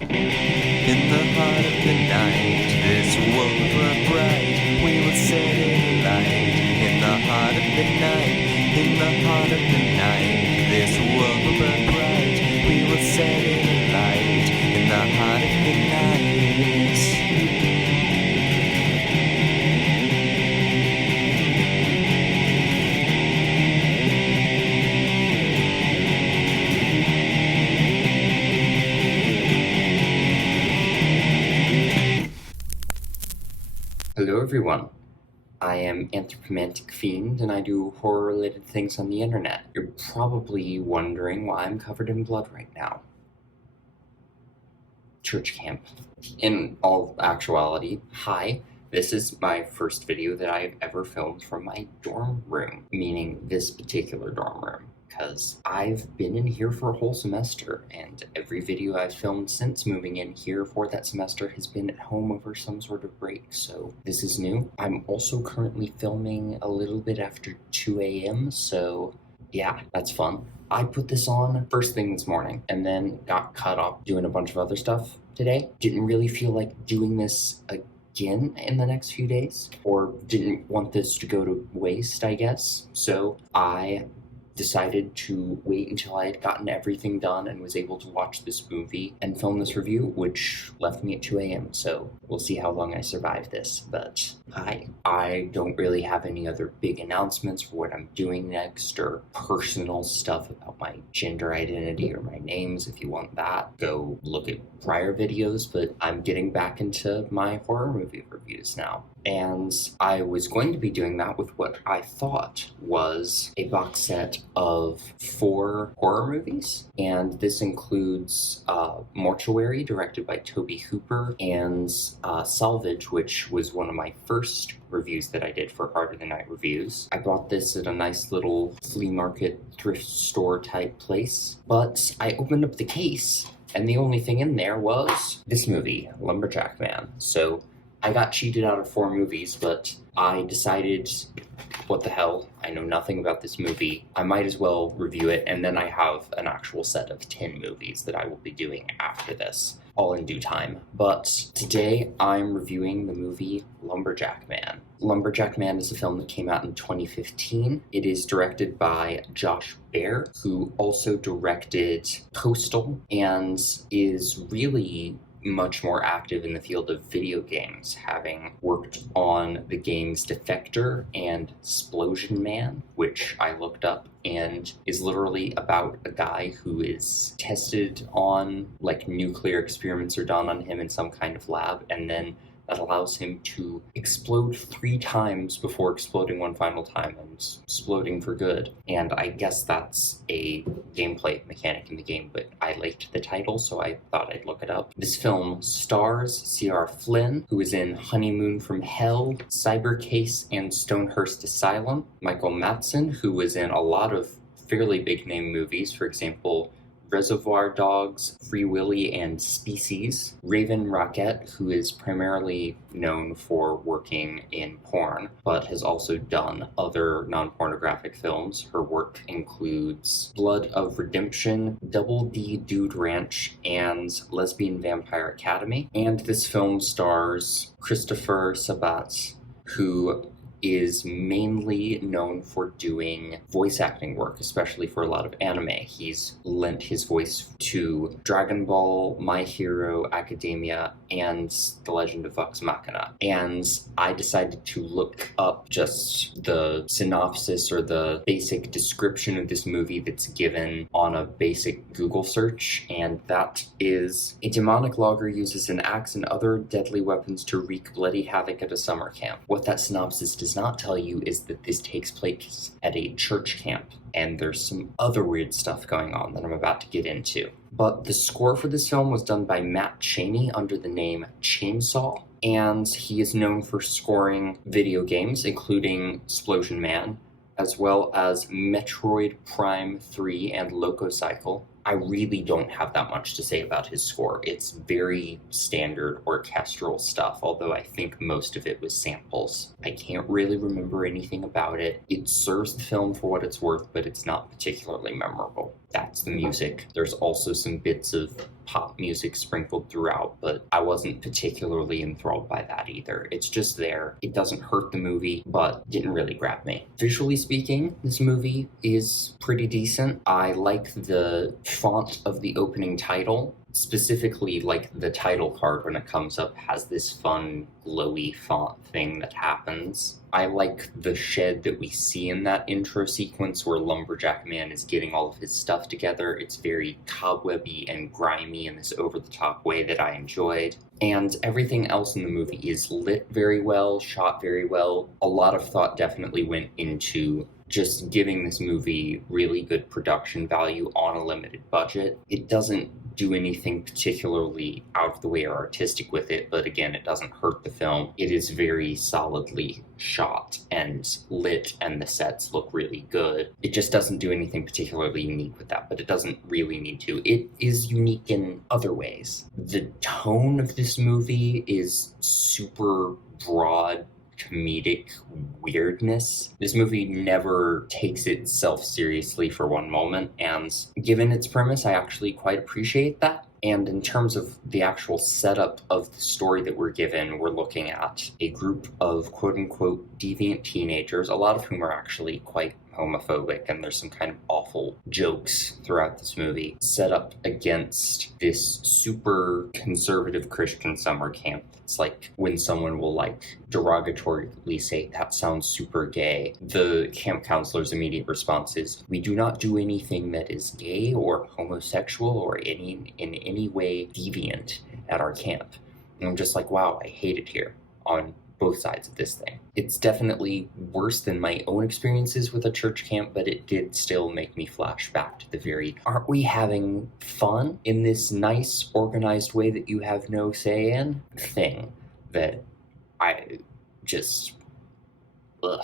In the heart of the night, this world will burn bright. We will set it alight. In the heart of the night, in the heart of the night, this world will burn bright. We will set it alight. In the heart of the night. Hello everyone, I am Anthropomantic Fiend and I do horror-related things on the internet. You're probably wondering why I'm covered in blood right now. Church camp. In all actuality, hi, this is my first video that I've ever filmed from my dorm room, meaning this particular dorm room. Because I've been in here for a whole semester, and every video I've filmed since moving in here for that semester has been at home over some sort of break, so this is new. I'm also currently filming a little bit after 2 a.m., so yeah, that's fun. I put this on first thing this morning, and then got cut off doing a bunch of other stuff today. Didn't really feel like doing this again in the next few days, or didn't want this to go to waste, I guess, so I decided to wait until I had gotten everything done and was able to watch this movie and film this review, which left me at 2 a.m. So we'll see how long I survive this. But I don't really have any other big announcements for what I'm doing next or personal stuff about my gender identity or my names. If you want that, go look at prior videos, but I'm getting back into my horror movie reviews now. And I was going to be doing that with what I thought was a box set of 4 horror movies. And this includes Mortuary, directed by Tobe Hooper, and Salvage, which was one of my first reviews that I did for Harder Than Night Reviews. I bought this at a nice little flea market thrift store type place, but I opened up the case and the only thing in there was this movie, Lumberjack Man. So I got cheated out of 4 movies, but I decided, what the hell, I know nothing about this movie, I might as well review it, and then I have an actual set of 10 movies that I will be doing after this, all in due time. But today I'm reviewing the movie Lumberjack Man. Lumberjack Man is a film that came out in 2015. It is directed by Josh Baer, who also directed Postal and is really much more active in the field of video games, having worked on the games Defector and Splosion Man, which I looked up, and is literally about a guy who is tested on, like, nuclear experiments are done on him in some kind of lab, and then that allows him to explode 3 times before exploding one final time and exploding for good. And I guess that's a gameplay mechanic in the game, but I liked the title, so I thought I'd look it up. This film stars C.R. Flynn, who is in Honeymoon from Hell, Cyber Case, and Stonehurst Asylum. Michael Madsen, who was in a lot of fairly big-name movies, for example, Reservoir Dogs, Free Willy, and Species. Raven Rockette, who is primarily known for working in porn, but has also done other non-pornographic films. Her work includes Blood of Redemption, Double D Dude Ranch, and Lesbian Vampire Academy. And this film stars Christopher Sabat, who is mainly known for doing voice acting work, especially for a lot of anime. He's lent his voice to Dragon Ball, My Hero Academia, and The Legend of Vox Machina. And I decided to look up just the synopsis or the basic description of this movie that's given on a basic Google search, and that is: a demonic logger uses an axe and other deadly weapons to wreak bloody havoc at a summer camp. What that synopsis does not tell you is that this takes place at a church camp, and there's some other weird stuff going on that I'm about to get into. But the score for this film was done by Matt Chaney under the name Chainsaw, and he is known for scoring video games, including Splosion Man, as well as Metroid Prime 3 and Loco Cycle. I really don't have that much to say about his score. It's very standard orchestral stuff, although I think most of it was samples. I can't really remember anything about it. It serves the film for what it's worth, but it's not particularly memorable. That That's the music. There's also some bits of pop music sprinkled throughout, but I wasn't particularly enthralled by that either. It's just there. It doesn't hurt the movie, but didn't really grab me. Visually speaking, this movie is pretty decent. I like the font of the opening title. Specifically, like the title card when it comes up has this fun glowy font thing that happens. I like the shed that we see in that intro sequence where Lumberjack Man is getting all of his stuff together. It's very cobwebby and grimy in this over-the-top way that I enjoyed. And everything else in the movie is lit very well, shot very well. A lot of thought definitely went into just giving this movie really good production value on a limited budget. It doesn't do anything particularly out of the way or artistic with it, but again, it doesn't hurt the film. It is very solidly shot and lit, and the sets look really good. It just doesn't do anything particularly unique with that, but it doesn't really need to. It is unique in other ways. The tone of this movie is super broad, comedic weirdness. This movie never takes itself seriously for one moment, and given its premise, I actually quite appreciate that. And in terms of the actual setup of the story that we're given, we're looking at a group of quote-unquote deviant teenagers, a lot of whom are actually quite homophobic, and there's some kind of awful jokes throughout this movie, set up against this super conservative Christian summer camp. It's like when someone will like derogatorily say, "That sounds super gay," the camp counselor's immediate response is, "We do not do anything that is gay or homosexual or in any way deviant at our camp." And I'm just like, wow, I hate it here on both sides of this thing. It's definitely worse than my own experiences with a church camp, but it did still make me flash back to the very, aren't we having fun in this nice, organized way that you have no say in thing that I just, ugh.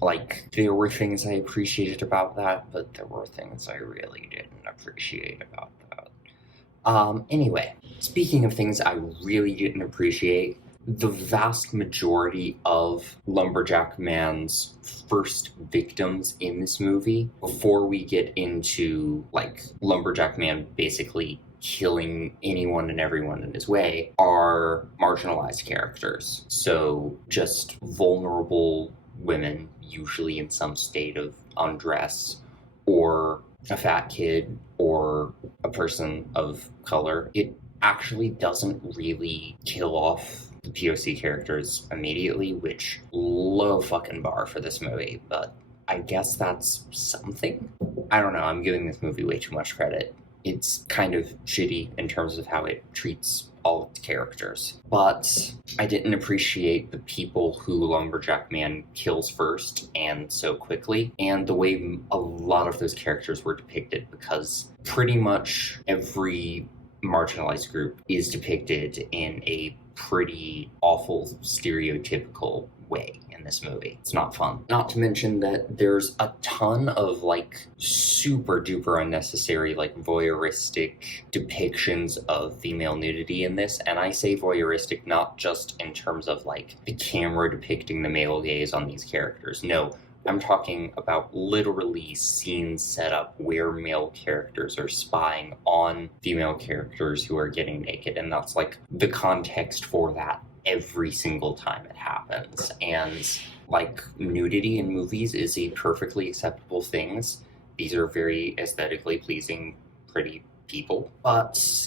Like, there were things I appreciated about that, but there were things I really didn't appreciate about that. Anyway, speaking of things I really didn't appreciate, the vast majority of Lumberjack Man's first victims in this movie, before we get into, like, Lumberjack Man basically killing anyone and everyone in his way, are marginalized characters. So just vulnerable women, usually in some state of undress, or a fat kid, or a person of color. It actually doesn't really kill off the POC characters immediately, which low fucking bar for this movie, but I guess that's something. I don't know, I'm giving this movie way too much credit. It's kind of shitty in terms of how it treats all of the characters. But I didn't appreciate the people who Lumberjack Man kills first and so quickly, and the way a lot of those characters were depicted, because pretty much every marginalized group is depicted in a pretty awful, stereotypical way in this movie. It's not fun. Not to mention that there's a ton of, like, super duper unnecessary, like, voyeuristic depictions of female nudity in this, and I say voyeuristic not just in terms of, like, the camera depicting the male gaze on these characters. No, I'm talking about literally scenes set up where male characters are spying on female characters who are getting naked, and that's like the context for that every single time it happens. And like, nudity in movies is a perfectly acceptable thing. These are very aesthetically pleasing, pretty people, but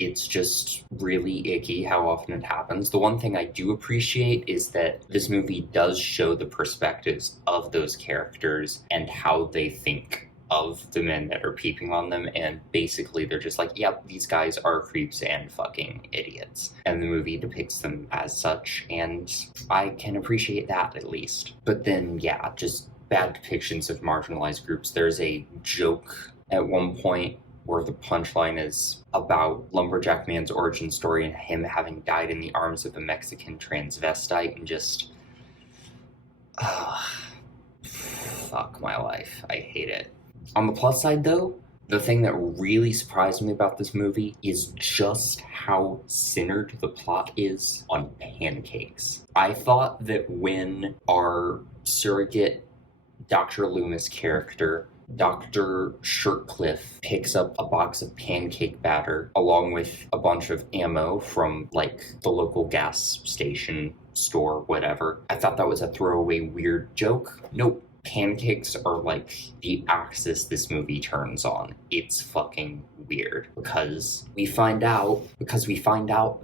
it's just really icky how often it happens. The one thing I do appreciate is that this movie does show the perspectives of those characters and how they think of the men that are peeping on them, and basically they're just like, yep, these guys are creeps and fucking idiots. And the movie depicts them as such, and I can appreciate that at least. But then, yeah, just bad depictions of marginalized groups. There's a joke at one point where the punchline is about Lumberjack Man's origin story and him having died in the arms of a Mexican transvestite, and just, fuck my life. I hate it. On the plus side, though, the thing that really surprised me about this movie is just how centered the plot is on pancakes. I thought that when our surrogate Dr. Loomis character Dr. Shirtcliffe picks up a box of pancake batter along with a bunch of ammo from like the local gas station, store, whatever. I thought that was a throwaway weird joke. Nope. Pancakes are like the axis this movie turns on. It's fucking weird because we find out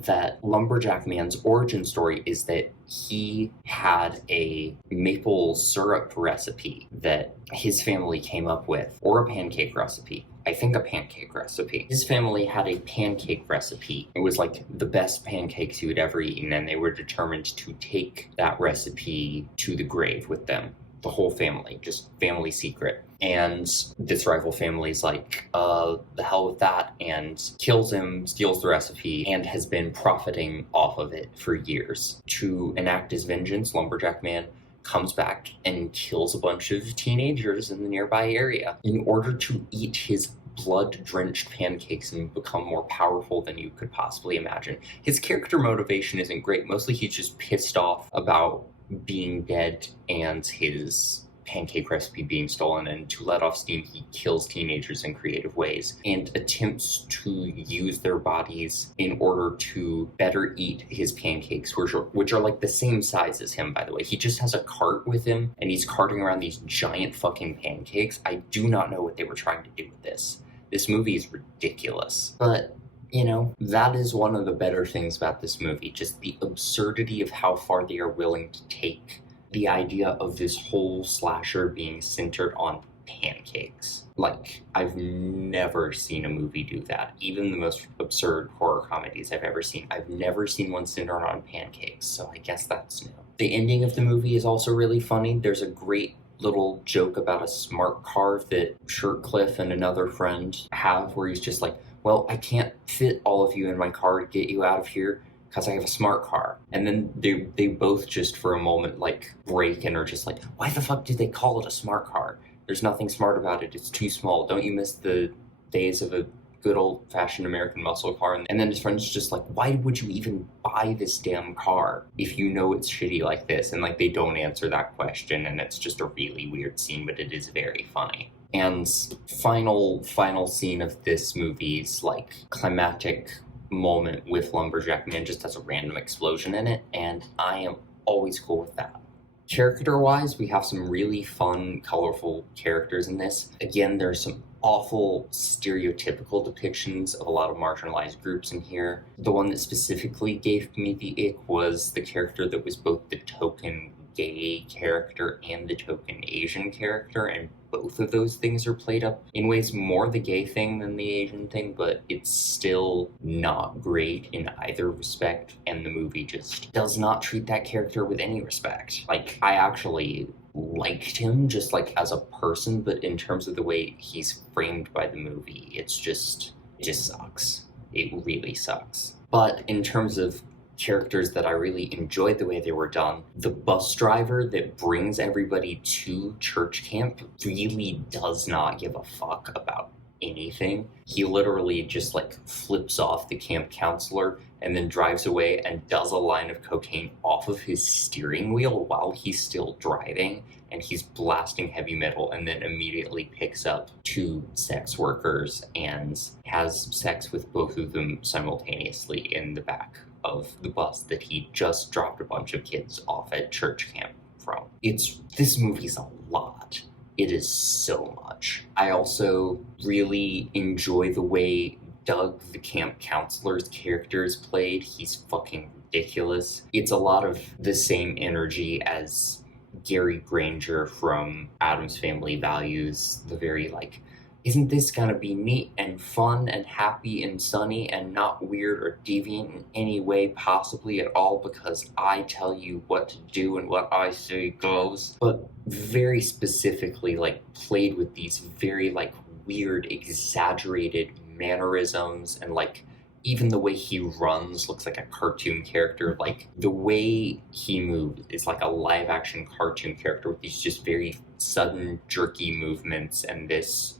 that Lumberjack Man's origin story is that he had a maple syrup recipe that his family came up with, or a pancake recipe. I think a pancake recipe. His family had a pancake recipe. It was like the best pancakes he would ever eaten, and they were determined to take that recipe to the grave with them. The whole family, just family secret. And this rival family's like, the hell with that, and kills him, steals the recipe, and has been profiting off of it for years. To enact his vengeance, Lumberjack Man comes back and kills a bunch of teenagers in the nearby area in order to eat his blood-drenched pancakes and become more powerful than you could possibly imagine. His character motivation isn't great. Mostly he's just pissed off about being dead and his pancake recipe being stolen, and to let off steam, he kills teenagers in creative ways and attempts to use their bodies in order to better eat his pancakes, which are like the same size as him, by the way. He just has a cart with him, and he's carting around these giant fucking pancakes. I do not know what they were trying to do with this. This movie is ridiculous. But you know, that is one of the better things about this movie, just the absurdity of how far they are willing to take the idea of this whole slasher being centered on pancakes. Like, I've never seen a movie do that. Even the most absurd horror comedies I've ever seen, I've never seen one centered on pancakes, so I guess that's new. The ending of the movie is also really funny. There's a great little joke about a smart car that Shirtcliffe and another friend have, where he's just like, well, I can't fit all of you in my car to get you out of here because I have a smart car. And then they both just for a moment like break and are just like, why the fuck did they call it a smart car? There's nothing smart about it. It's too small. Don't you miss the days of a good old-fashioned American muscle car? And then his friend's just like, why would you even buy this damn car if you know it's shitty like this? And like they don't answer that question, and it's just a really weird scene, but it is very funny. And final scene of this movie's like climactic moment with Lumberjack Man just has a random explosion in it, and I am always cool with that. Character-wise, we have some really fun, colorful characters in this. Again, there's some awful stereotypical depictions of a lot of marginalized groups in here. The one that specifically gave me the ick was the character that was both the token gay character and the token Asian character, and both of those things are played up in ways more the gay thing than the Asian thing, but it's still not great in either respect, and the movie just does not treat that character with any respect. Like, I actually liked him just like as a person, but in terms of the way he's framed by the movie, it just sucks. It really sucks. But in terms of characters that I really enjoyed the way they were done, the bus driver that brings everybody to church camp really does not give a fuck about anything. He literally just like flips off the camp counselor and then drives away and does a line of cocaine off of his steering wheel while he's still driving, and he's blasting heavy metal, and then immediately picks up two sex workers and has sex with both of them simultaneously in the back of the bus that he just dropped a bunch of kids off at church camp from. This movie's a lot. It is so much. I also really enjoy the way Doug, the camp counselor's character, is played. He's fucking ridiculous. It's a lot of the same energy as Gary Granger from Addams Family Values, the very like, isn't this gonna be neat and fun and happy and sunny and not weird or deviant in any way possibly at all because I tell you what to do and what I say goes? But very specifically like played with these very like weird, exaggerated mannerisms, and like even the way he runs looks like a cartoon character. Like the way he moves is like a live action cartoon character with these just very sudden jerky movements and this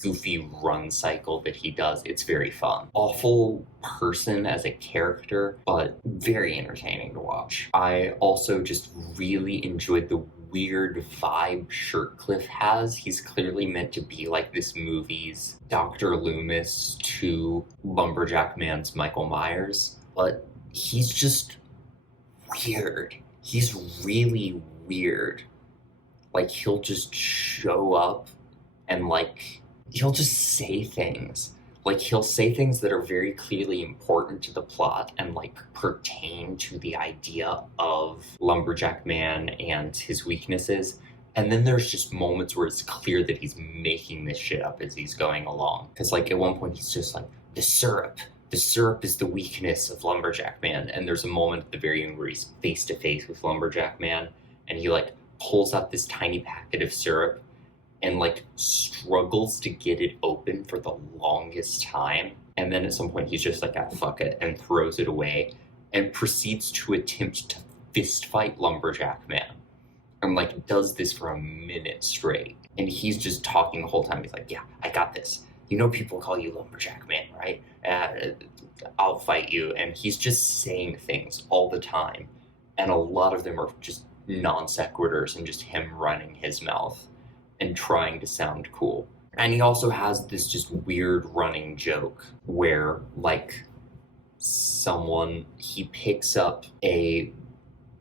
goofy run cycle that he does. It's very fun. Awful person as a character, but very entertaining to watch. I also just really enjoyed the weird vibe Shirtcliffe has. He's clearly meant to be like this movie's Dr. Loomis to Lumberjack Man's Michael Myers, but he's just weird. He's really weird. Like, he'll just show up and, like, he'll just say things. Like, he'll say things that are very clearly important to the plot and, like, pertain to the idea of Lumberjack Man and his weaknesses. And then there's just moments where it's clear that he's making this shit up as he's going along. Because, like, at one point he's just like, the syrup is the weakness of Lumberjack Man. And there's a moment at the very end where he's face to face with Lumberjack Man, and he, like, pulls out this tiny packet of syrup and, like, struggles to get it open for the longest time. And then at some point he's just like, ah, fuck it, and throws it away and proceeds to attempt to fist fight Lumberjack Man. And, like, does this for a minute straight. And he's just talking the whole time. He's like, yeah, I got this. You know people call you Lumberjack Man, right? I'll fight you. And he's just saying things all the time. And a lot of them are just non sequiturs and just him running his mouth and trying to sound cool. And he also has this just weird running joke where, like, he picks up a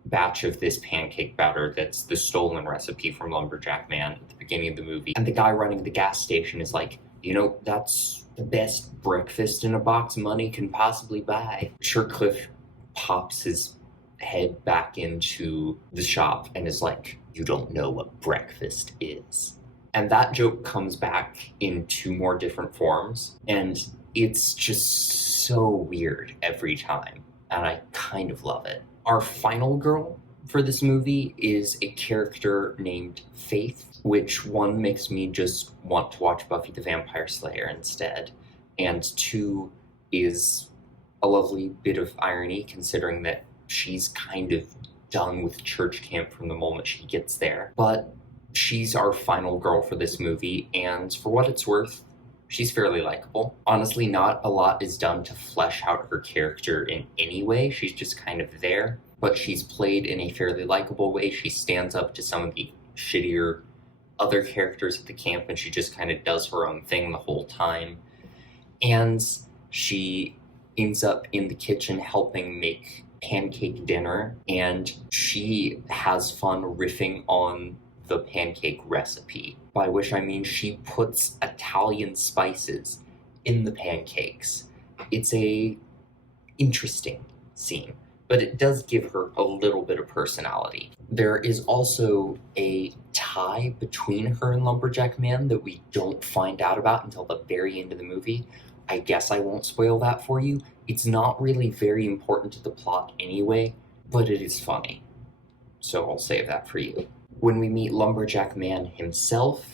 batch of this pancake batter that's the stolen recipe from Lumberjack Man at the beginning of the movie. And the guy running the gas station is like, you know, that's the best breakfast in a box money can possibly buy. Shirtcliffe pops his head back into the shop and is like, you don't know what breakfast is. And that joke comes back in 2 more different forms, and it's just so weird every time, and I kind of love it. Our final girl for this movie is a character named Faith, which, 1, makes me just want to watch Buffy the Vampire Slayer instead, and 2, is a lovely bit of irony considering that she's kind of done with church camp from the moment she gets there. But she's our final girl for this movie, and for what it's worth, she's fairly likable. Honestly, not a lot is done to flesh out her character in any way. She's just kind of there, but she's played in a fairly likable way. She stands up to some of the shittier other characters at the camp, and she just kind of does her own thing the whole time. And she ends up in the kitchen helping make pancake dinner, and she has fun riffing on the pancake recipe, by which I mean she puts Italian spices in the pancakes. It's a interesting scene, but it does give her a little bit of personality. There is also a tie between her and Lumberjack Man that we don't find out about until the very end of the movie. I guess I won't spoil that for you. It's not really very important to the plot anyway, but it is funny. So I'll save that for you. When we meet Lumberjack Man himself,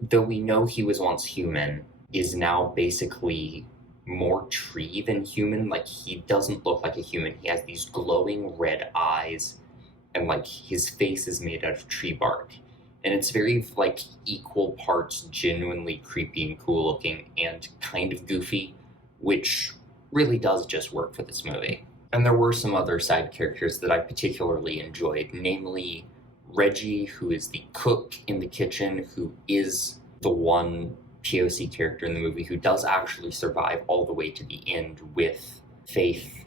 though we know he was once human, is now basically more tree than human. Like, he doesn't look like a human. He has these glowing red eyes, and, like, his face is made out of tree bark. And it's very, like, equal parts genuinely creepy and cool looking and kind of goofy, which really does just work for this movie. And there were some other side characters that I particularly enjoyed, namely Reggie, who is the cook in the kitchen, who is the one POC character in the movie who does actually survive all the way to the end with Faith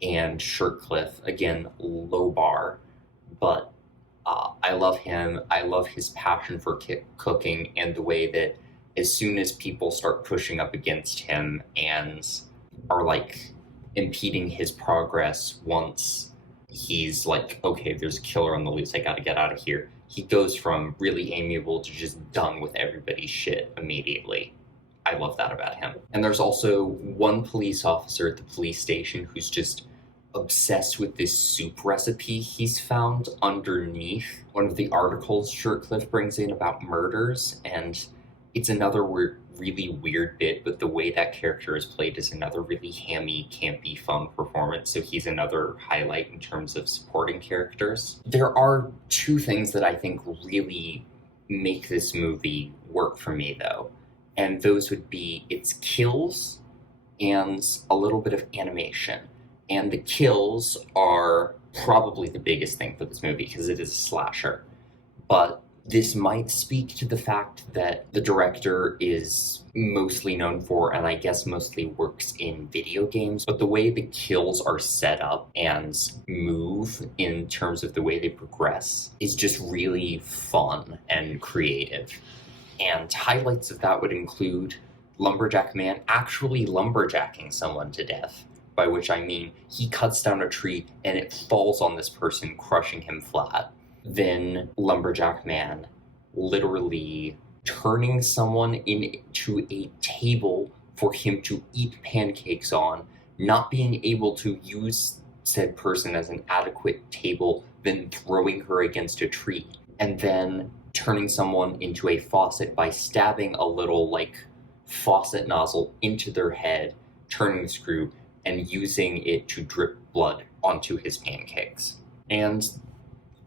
and Shirtcliffe. Again, low bar, but I love him. I love his passion for cooking and the way that as soon as people start pushing up against him and are, like, impeding his progress once he's like, okay, there's a killer on the loose, I gotta get out of here, he goes from really amiable to just done with everybody's shit immediately. I love that about him. And there's also one police officer at the police station who's just obsessed with this soup recipe he's found underneath one of the articles Shirtcliffe brings in about murders, and it's another really weird bit, but the way that character is played is another really hammy, campy, fun performance, so he's another highlight in terms of supporting characters. There are 2 things that I think really make this movie work for me, though, and those would be its kills and a little bit of animation. And the kills are probably the biggest thing for this movie because it is a slasher. But this might speak to the fact that the director is mostly known for, and I guess mostly works in video games, but the way the kills are set up and move in terms of the way they progress is just really fun and creative. And highlights of that would include Lumberjack Man actually lumberjacking someone to death, by which I mean he cuts down a tree and it falls on this person, crushing him flat. Then Lumberjack Man literally turning someone into a table for him to eat pancakes on, not being able to use said person as an adequate table, then throwing her against a tree, and then turning someone into a faucet by stabbing a little, like, faucet nozzle into their head, turning the screw, and using it to drip blood onto his pancakes. And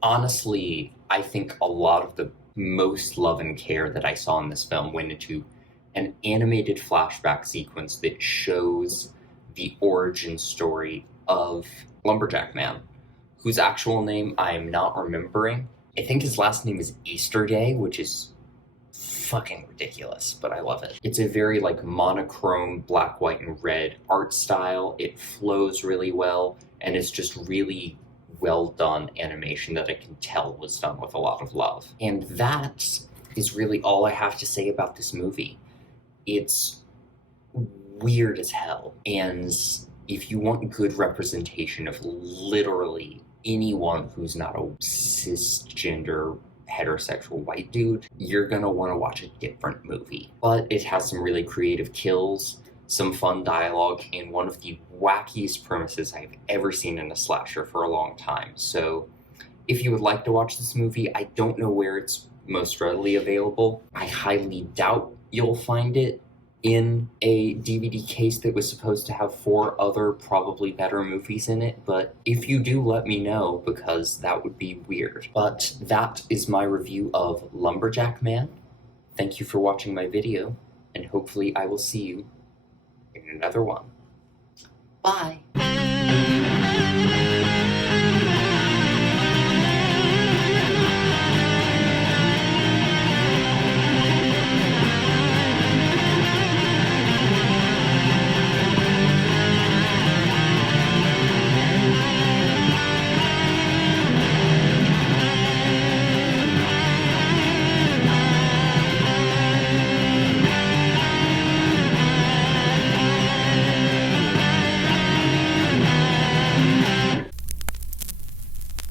honestly, I think a lot of the most love and care that I saw in this film went into an animated flashback sequence that shows the origin story of Lumberjack Man, whose actual name I am not remembering. I think his last name is Easter Day, which is fucking ridiculous, but I love it. It's a very like monochrome black, white, and red art style. It flows really well, and it's just really well done animation that I can tell was done with a lot of love. And that is really all I have to say about this movie. It's weird as hell, and if you want good representation of literally anyone who's not a cisgender heterosexual white dude, you're gonna want to watch a different movie. But it has some really creative kills, some fun dialogue, and one of the wackiest premises I've ever seen in a slasher for a long time. So if you would like to watch this movie, I don't know where it's most readily available. I highly doubt you'll find it in a DVD case that was supposed to have 4 other probably better movies in it, but if you do, let me know, because that would be weird. But that is my review of Lumberjack Man. Thank you for watching my video, and hopefully I will see you in another one. Bye!